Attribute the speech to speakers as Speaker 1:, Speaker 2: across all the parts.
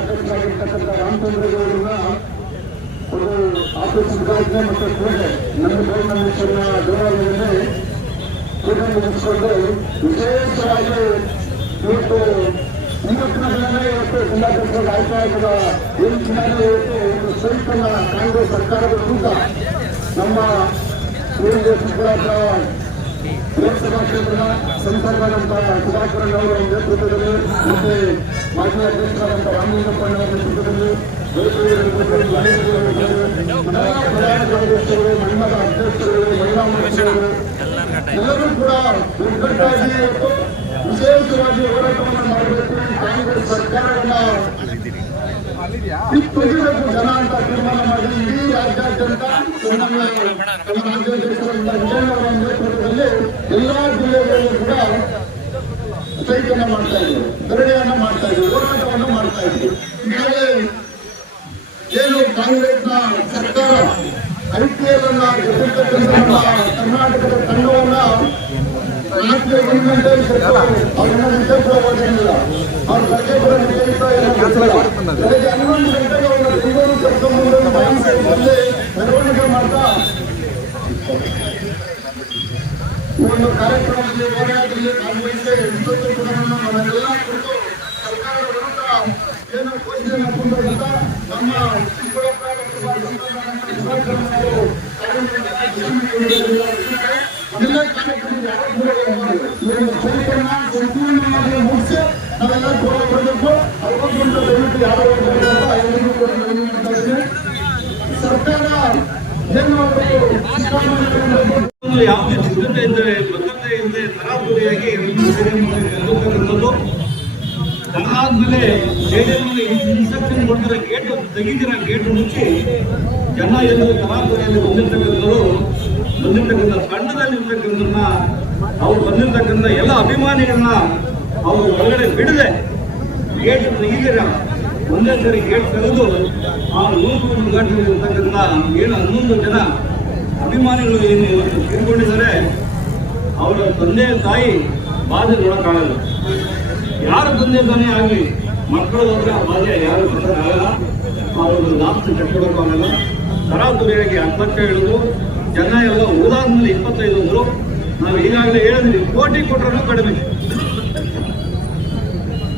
Speaker 1: ಅಧ್ಯಕ್ಷರಾಗಿರ್ತಕ್ಕಂಥ ರಾಮಚಂದ್ರಗೌಡರನ್ನ ಒಂದು ಆಫೀಸ್ ಉದ್ಘಾಟನೆ ಮತ್ತು ಪೂಜೆ ನಮ್ಮ ಗೌರವ ದೇವಾಲಯದಲ್ಲಿ ಪೂಜೆ ಮುಗಿಸಿಕೊಂಡು ವಿಶೇಷವಾಗಿ ಇವತ್ತು ಇವತ್ತಿನ ದಿನವೇ ಇವತ್ತು ಜಿಲ್ಲಾಧ್ಯಕ್ಷರಿಗೆ ಆಯ್ಕೆ ಆಗಿರುವ ಏನು ಚುನಾವಣೆ ಇವತ್ತು ಒಂದು ಸ್ವಲ್ಪನ ಕಾಂಗ್ರೆಸ್ ಸರ್ಕಾರದ ಮೂಲಕ ನಮ್ಮ ಲೋಕಸಭಾ ಕ್ಷೇತ್ರದ ಸಂಸದರಾದಂತಹ ಸುಧಾಕರನ್ ಅವರ ನೇತೃತ್ವದಲ್ಲಿ ಮತ್ತೆ ಮಾಜಿ ಅಧ್ಯಕ್ಷರಾದಂಥ ರಾಮಲಿಂಗಪ್ಪಣ್ಣ ಅವರ ನೇತೃತ್ವದಲ್ಲಿ ಮಹಿಳಾ ಅಧ್ಯಕ್ಷರು ಮಹಿಳಾ ಮುಖಂಡರು ಎಲ್ಲರೂ ಕೂಡ ಒಗ್ಗಟ್ಟಾಗಿ ವಿಶೇಷವಾಗಿ ಹೋರಾಟವನ್ನು ಮಾಡಬೇಕು ಕಾಂಗ್ರೆಸ್ ಸರ್ಕಾರವನ್ನ ಜನ ಅಂತ ತೀರ್ಮಾನ ಮಾಡಿ ಇಡೀ ರಾಜ್ಯಾದ್ಯಂತ ನೇತೃತ್ವದಲ್ಲಿ ಎಲ್ಲಾ ಜಿಲ್ಲೆಗಳಲ್ಲೂ ಕೂಡ ಸ್ಟ್ರೈಕನ್ನು ಮಾಡ್ತಾ ಇದ್ರು. ಧರಣಿಯನ್ನ ಮಾಡ್ತಾ ಇದ್ರು. ಹೋರಾಟವನ್ನು ಮಾಡ್ತಾ ಇದ್ರು. ಈಗಾಗಲೇ ಏನು ಕಾಂಗ್ರೆಸ್ನ ಸರ್ಕಾರ ಐ ಪಿ ಎಲ್ ಅನ್ನ ಕರ್ನಾಟಕದ ತಂಡವನ್ನ ಗಂಟೆ ಅವ್ರನ್ನ ನಿರ್ದೇಶನವಾಗಿರಲಿಲ್ಲ ಅವ್ರ ಬಗ್ಗೆ ಕೂಡ ನಿರ್ದೇಶಿತ ಬೆಳಗ್ಗೆ ಹನ್ನೊಂದು ಗಂಟೆಗೆ ಅವರ ಬೆಂಗಳೂರು ಕರ್ಕೊಂಡು ಮೆರವಣಿಗೆ ಮಾಡ್ತಾ ಒಂದು ಕಾರ್ಯಕ್ರಮದಲ್ಲಿ ಹೋರಾಟದಲ್ಲಿ ಭಾಗವಹಿಸಿ ನಾವೆಲ್ಲ ಕುರಿತು ಸರ್ಕಾರದ ವಿರುದ್ಧ ಏನು ಘೋಷಣೆ ಮಾಡಿಕೊಂಡಿರುವಂತ ನಮ್ಮ ಮುಗಿಸಿ. ಸರ್ಕಾರ ಏನು ಮಾಡಬೇಕು ಸಿದ್ದರಾಮಯ್ಯ
Speaker 2: ಯಾವುದೇ ಸಿದ್ಧತೆ ಇಲ್ಲದೆ ಬದ್ಧತೆ ಇಲ್ಲದೆ ತರಾತುರಿಯಾಗಿ ಗೆಲ್ಲುತ್ತಕ್ಕಂಥದ್ದು ಅದಾದ್ಮೇಲೆ ಜೆಡಿಎಸ್ನಲ್ಲಿ ಇನ್ಸ್ಟ್ರಕ್ಷನ್ ಕೊಡ್ತಾರೆ, ಗೇಟ್ ತೆಗಿದಿರ ಗೇಟ್ ಮುಚ್ಚಿ ಜನ ಎಲ್ಲರೂ ತರಾತುರಿಯಲ್ಲಿ ಬಂದಿರ್ತಕ್ಕಂಥವ್ರು, ಬಂದಿರ್ತಕ್ಕಂಥ ತಂಡದಲ್ಲಿ ಇರ್ತಕ್ಕಂಥನ್ನ ಅವ್ರು ಬಂದಿರ್ತಕ್ಕಂಥ ಎಲ್ಲ ಅಭಿಮಾನಿಗಳನ್ನ ಅವರು ಒಳಗಡೆ ಬಿಡದೆ ಗೇಟ್ ತೆಗಿದಿರ ಒಂದೇ ಸರಿ ಗೇಟ್ ತೆಗೆದು ಆ ನೂರು ಗಂಟೆ ಇರ್ತಕ್ಕಂಥ ಏನು ಹನ್ನೊಂದು ಜನ ಅಭಿಮಾನಿಗಳು ಏನು ಇವತ್ತು ತೀರ್ಕೊಂಡಿದ್ದಾರೆ ಅವರ ತಂದೆ ತಾಯಿ ಬಾಧೆ ನೋಡಕ್ಕಾಗಲ್ಲ. ಯಾರ ತಂದೆ ತಾನೇ ಆಗಲಿ, ಮಕ್ಕಳ ಹತ್ರ ಬಾಧೆ ಯಾರು ಆಗಲ್ಲ ಅವರು ಲಾಸ್ಟ್ ಕಟ್ಕೊಡಕ್ಕಾಗಲ್ಲ ಸರಾಸರಿಯಾಗಿ ಅರ್ಥಕ್ಕ ಹೇಳಿದ್ರು. ಜನ ಎಲ್ಲ ಉದಾದ್ಮೇಲೆ ಇಪ್ಪತ್ತೈದು ಅಂದ್ರು. ನಾವು ಈಗಾಗಲೇ ಹೇಳಿದ್ವಿ, ಕೋಟಿ ಕೊಟ್ಟರು ಕಡಿಮೆ.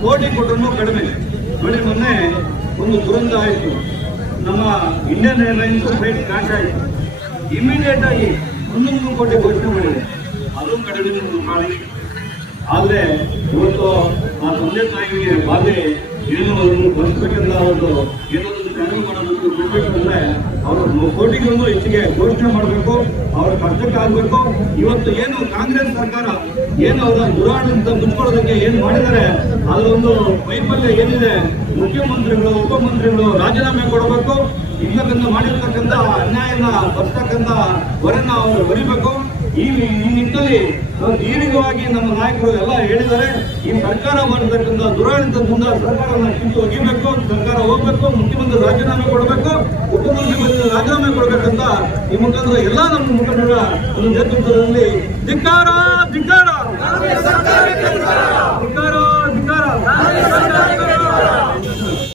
Speaker 2: ಕೋಟಿ ಕೊಟ್ಟರು ಕಡಿಮೆ. ನೋಡಿ ಮೊನ್ನೆ ಒಂದು ದುರಂತ ಆಯಿತು. ನಮ್ಮ ಇಂಡಿಯನ್ ಏರ್ಲೈನ್ಸ್ ಫ್ಲೈಟ್ ಕ್ರಾಶ್ ಆಯಿತು. ಇಮಿಡಿಯೇಟ್ ಆಗಿ ಹನ್ನೊಂದು ಕೋಟಿ ಘೋಷಣೆ ಮಾಡಿದೆ. ಅದು ಕಡಿಮೆ ಒಂದು ಆದ್ರೆ ಇವತ್ತು ಆ ತಂದೆ ತಾಯಿಗೆ ಬಾಧೆ, ಏನು ಭರಿಸಬೇಕಂತ ಒಂದು ಏನೊಂದು ತ್ಯಾಗ ಮಾಡೋದಕ್ಕೆ ಬಿಡಬೇಕು ಅಂದ್ರೆ ಅವರು ಕೋಟಿಗೊಂದು ಹೆಚ್ಚಿಗೆ ಘೋಷಣೆ ಮಾಡಬೇಕು, ಅವ್ರ ಕಷ್ಟಕ್ಕೆ ಆಗ್ಬೇಕು. ಇವತ್ತು ಏನು ಕಾಂಗ್ರೆಸ್ ಸರ್ಕಾರ ಏನು ಅವರ ದುರಾಡಳಿತ ಮುಚ್ಕೊಳ್ಳೋದಕ್ಕೆ ಏನು ಮಾಡಿದ್ದಾರೆ ಅದರೊಂದು ವೈಫಲ್ಯ ಏನಿದೆ, ಮುಖ್ಯಮಂತ್ರಿಗಳು, ಉಪಮಂತ್ರಿಗಳು ರಾಜೀನಾಮೆ ಕೊಡಬೇಕು. ಇರ್ತಕ್ಕಂಥ ಮಾಡಿರ್ತಕ್ಕಂಥ ಅನ್ಯಾಯನ ಬರ್ತಕ್ಕಂಥ ಹೊರೆನ ಅವರು ಹೊರಿಬೇಕು. ಈ ನಿಟ್ಟಿನಲ್ಲಿ ದೀರ್ಘವಾಗಿ ನಮ್ಮ ನಾಯಕರು ಎಲ್ಲ ಹೇಳಿದ್ದಾರೆ. ಈ ಸರ್ಕಾರ ಮಾಡಿರ್ತಕ್ಕಂಥ ದುರಾಡಳಿತದಿಂದ ಸರ್ಕಾರವನ್ನು ಕಿತ್ತು ಒಗಿಬೇಕು, ಸರ್ಕಾರ ಹೋಗ್ಬೇಕು, ಮುಖ್ಯಮಂತ್ರಿ ರಾಜೀನಾಮೆ ಕೊಡಬೇಕು, ಉಪಮುಖ್ಯಮಂತ್ರಿ ರಾಜೀನಾಮೆ ಕೊಡಬೇಕಂತ ಈ ಮುಖಾಂತರ ಎಲ್ಲ ನಮ್ಮ ಮುಖಂಡರ ಒಂದು ನೇತೃತ್ವದಲ್ಲಿ ಧಿಕ್ಕಾರ ಧಿಕ್ಕಾರ.